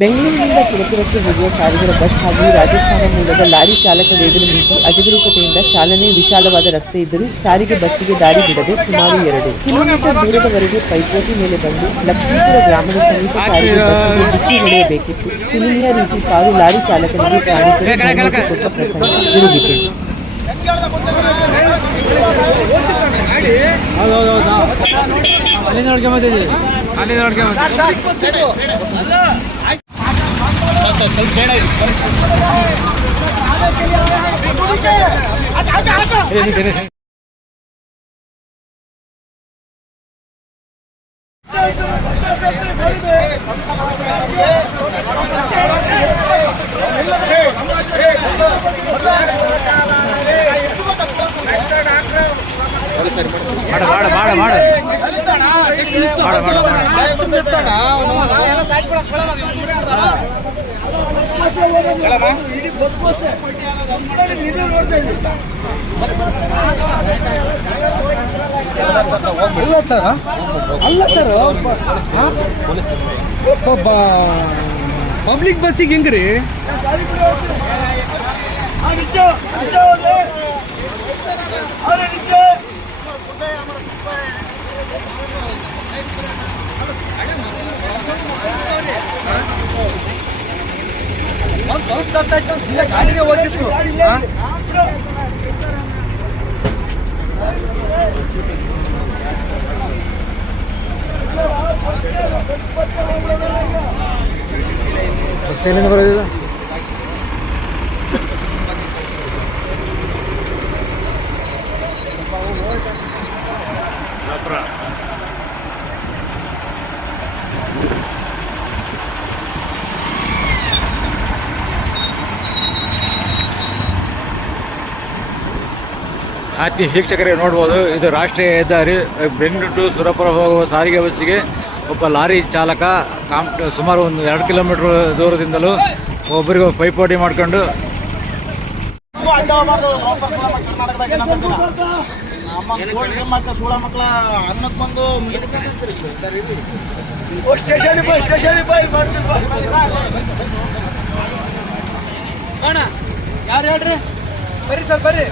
ಬೆಂಗಳೂರಿನಿಂದ ಸುರಪುರಕ್ಕೆ ಹೋಗುವ ಸಾರಿಗೆಯ ಬಸ್ ಹಾಗೂ ರಾಜಸ್ಥಾನ ಮೂಲದ ಲಾರಿ ಚಾಲಕ ವೇಗದ ಮಿತಿ ಅಜಗರೂಕತೆಯಿಂದ ಚಾಲನೆ ವಿಶಾಲವಾದ ರಸ್ತೆ ಇದ್ದರೂ ಸಾರಿಗೆ ಬಸ್ಸಿಗೆ ದಾರಿ ಬಿಡದೆ ಸುಮಾರು 2 ಕಿಲೋಮೀಟರ್ ದೂರದವರೆಗೆ ಪೈಪೋಟಿ ಮೇಲೆ ಬಂದು ಲಕ್ಷ್ಮೀಪುರ ಗ್ರಾಮದ ಸಮೀಪ ಸಾರಿಗೆ ಬಸ್ಸಿಗೆ ಡಿಕ್ಕಿ ಹೊಡೆಯಬೇಕಿತ್ತು. ಸಿನಿಮಾ ರೀತಿ ಕಾರು ಲಾರಿ ಚಾಲಕನಿಗೆ ಪ್ರಾಣಿಗಳು ಕೊಟ್ಟ ಪ್ರಸಂಗ ತಿರುಗಿತು. ಅಲ್ಲ ಸರ್ ಪಬ್ಲಿಕ್ ಬಸ್ಸಿಗೆ ಹೆಂಗ್ರಿ? ಗಾಡಿಗೆ ಹೋಗಿತ್ತು. ಬಸ್ ಏನೇನು ಬರೋದಿಲ್ಲ. ಆತ್ಮೀಯ ವೀಕ್ಷಕರೇ ನೋಡ್ಬೋದು, ಇದು ರಾಷ್ಟ್ರೀಯ ಹೆದ್ದಾರಿ. ಬೆಂಗಳೂರು ಟು ಸುರಪುರ ಹೋಗುವ ಸಾರಿಗೆ ಬಸ್ಸಿಗೆ ಒಬ್ಬ ಲಾರಿ ಚಾಲಕ ಸುಮಾರು ಒಂದು 2 ಕಿಲೋಮೀಟರ್ ದೂರದಿಂದಲೂ ಒಬ್ಬರಿಗೆ ಪೈಪೋಟಿ ಮಾಡಿಕೊಂಡು ಯಾರು ಹೇಳ್ರಿ? ಬರ್ರಿ ಸರ್ ಬರ್ರಿ.